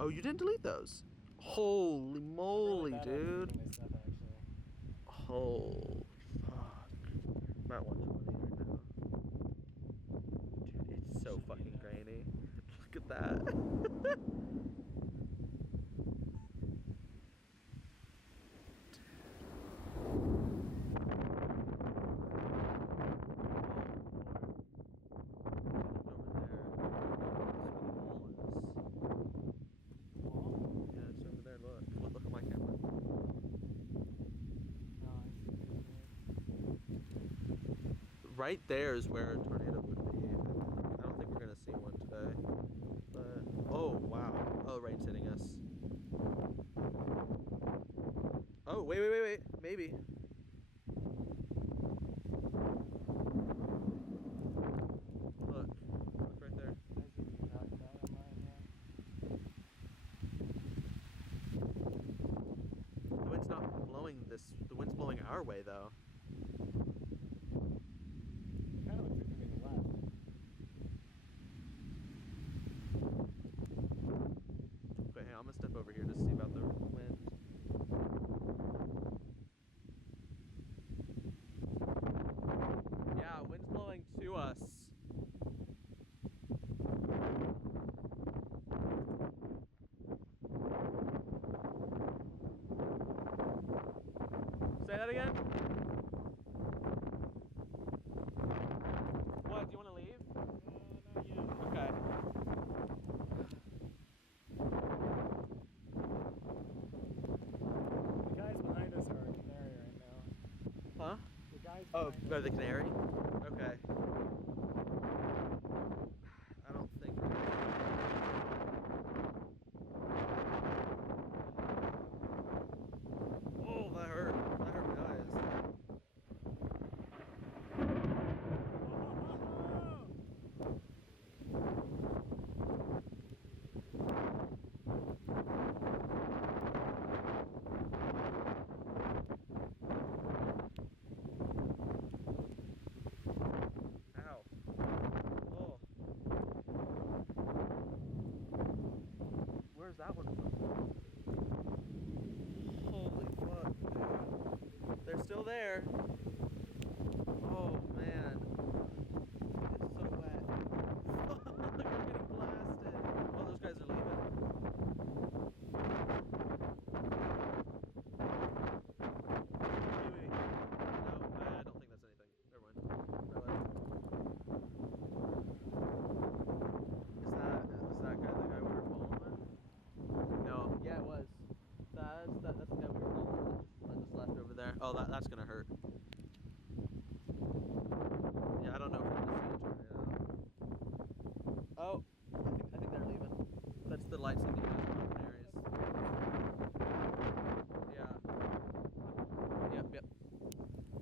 Oh, you didn't delete those? Holy moly, dude. My stuff, actually. Oh, fuck. I'm at 120 right now. Dude, it's so fucking grainy. Look at that. Look at my camera. Right there is where a tornado would be. I don't think we're gonna see one today. But oh wow. Oh, rain's hitting us. Oh wait. Maybe. Look right there. The wind's not blowing this. The wind's blowing our way though. Kind of looks like moving left. Okay, hey, I'm gonna step over here to see about the wind. Yeah, wind's blowing to us. Say that again? What, do you want to leave? Not yet. Okay. The guys behind us are a canary right now. Huh? The guys Oh, behind us. the canary? Okay.